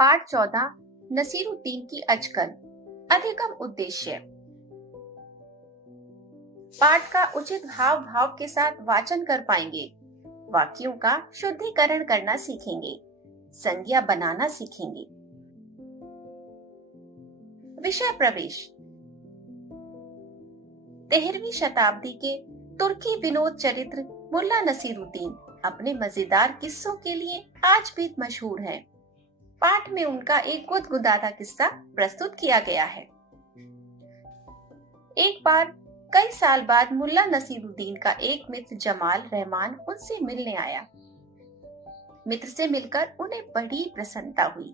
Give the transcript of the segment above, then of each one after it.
पाठ 14 नसीरुद्दीन की अचकन। अधिगम उद्देश्य। पाठ का उचित भाव भाव के साथ वाचन कर पाएंगे। वाक्यों का शुद्धिकरण करना सीखेंगे। संज्ञा बनाना सीखेंगे। विषय प्रवेश। 13वीं शताब्दी के तुर्की विनोद चरित्र मुल्ला नसीरुद्दीन अपने मजेदार किस्सों के लिए आज भी मशहूर हैं। पाठ में उनका एक गुदगुदाता किस्सा प्रस्तुत किया गया है। एक बार कई साल बाद मुल्ला नसीरुद्दीन का एक मित्र जमाल रहमान उनसे मिलने आया। मित्र से मिलकर उन्हें बड़ी प्रसन्नता हुई।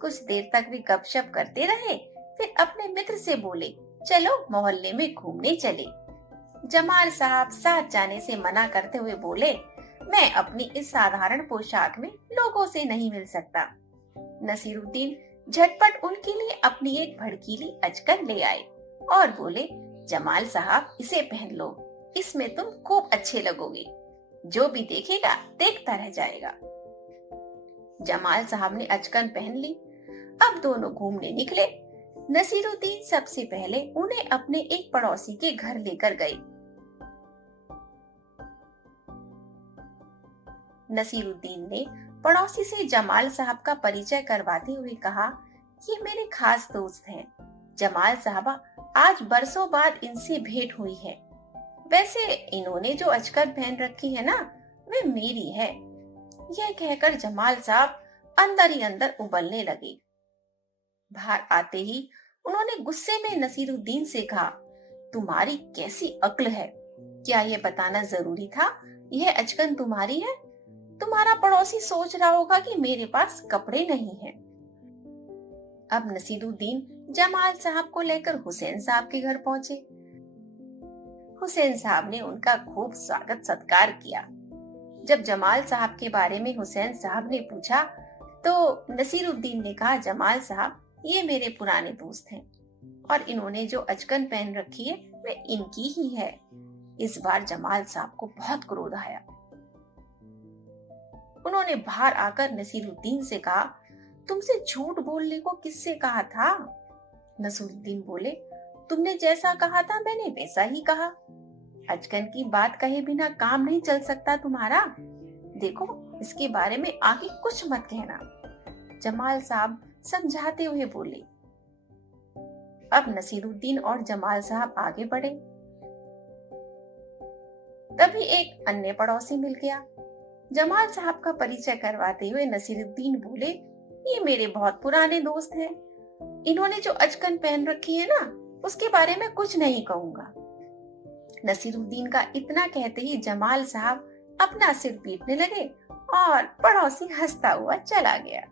कुछ देर तक वे गपशप करते रहे, फिर अपने मित्र से बोले, चलो मोहल्ले में घूमने चले। जमाल साहब साथ जाने से मना करते हुए बोले, मैं अपनी इस साधारण पोशाक में लोगों से नहीं मिल सकता। नसीरुद्दीन झटपट उनके लिए अपनी एक भड़कीली अचकन ले आए और बोले, जमाल साहब इसे पहन लो, इसमें तुम खूब अच्छे लगोगे। जो भी देखेगा देखता रह जाएगा। जमाल साहब ने अचकन पहन ली। अब दोनों घूमने निकले। नसीरुद्दीन सबसे पहले उन्हें अपने एक पड़ोसी के घर लेकर गए। नसीरुद्दीन ने पड़ोसी से जमाल साहब का परिचय करवाते हुए कहा, ये मेरे खास दोस्त हैं। जमाल साहबा, आज बरसों बाद इनसे भेंट हुई है। वैसे इन्होंने जो अचकन पहन रखी है ना, वे मेरी है। यह कहकर जमाल साहब अंदर ही अंदर उबलने लगे। बाहर आते ही उन्होंने गुस्से में नसीरुद्दीन से कहा, तुम्हारी कैसी अक्ल है? क्या यह बताना जरूरी था यह अचकन तुम्हारी है? तुम्हारा पड़ोसी सोच रहा होगा कि मेरे पास कपड़े नहीं हैं। अब नसीरुद्दीन जमाल साहब को लेकर हुसैन साहब के घर पहुंचे। हुसैन साहब ने उनका खूब स्वागत सत्कार किया। जब जमाल साहब के बारे में हुसैन साहब ने पूछा तो नसीरुद्दीन ने कहा, जमाल साहब ये मेरे पुराने दोस्त हैं और इन्होंने जो अचकन पहन रखी है वे इनकी ही है। इस बार जमाल साहब को बहुत क्रोध आया। उन्होंने बाहर आकर नसीरुद्दीन से कहा, तुमसे झूठ बोलने को किससे कहा था? नसीरुद्दीन बोले, तुमने जैसा कहा था मैंने वैसा ही कहा। अचकन की बात कहे बिना काम नहीं चल सकता तुम्हारा। देखो इसके बारे में आगे कुछ मत कहना। जमाल साहब समझाते हुए बोले। अब नसीरुद्दीन और जमाल साहब आगे बढ़े। तभी एक अन्य पड़ोसी मिल गया। जमाल साहब का परिचय करवाते हुए नसीरुद्दीन बोले, ये मेरे बहुत पुराने दोस्त हैं। इन्होंने जो अचकन पहन रखी है ना, उसके बारे में कुछ नहीं कहूंगा। नसीरुद्दीन का इतना कहते ही जमाल साहब अपना सिर पीटने लगे और पड़ोसी हंसता हुआ चला गया।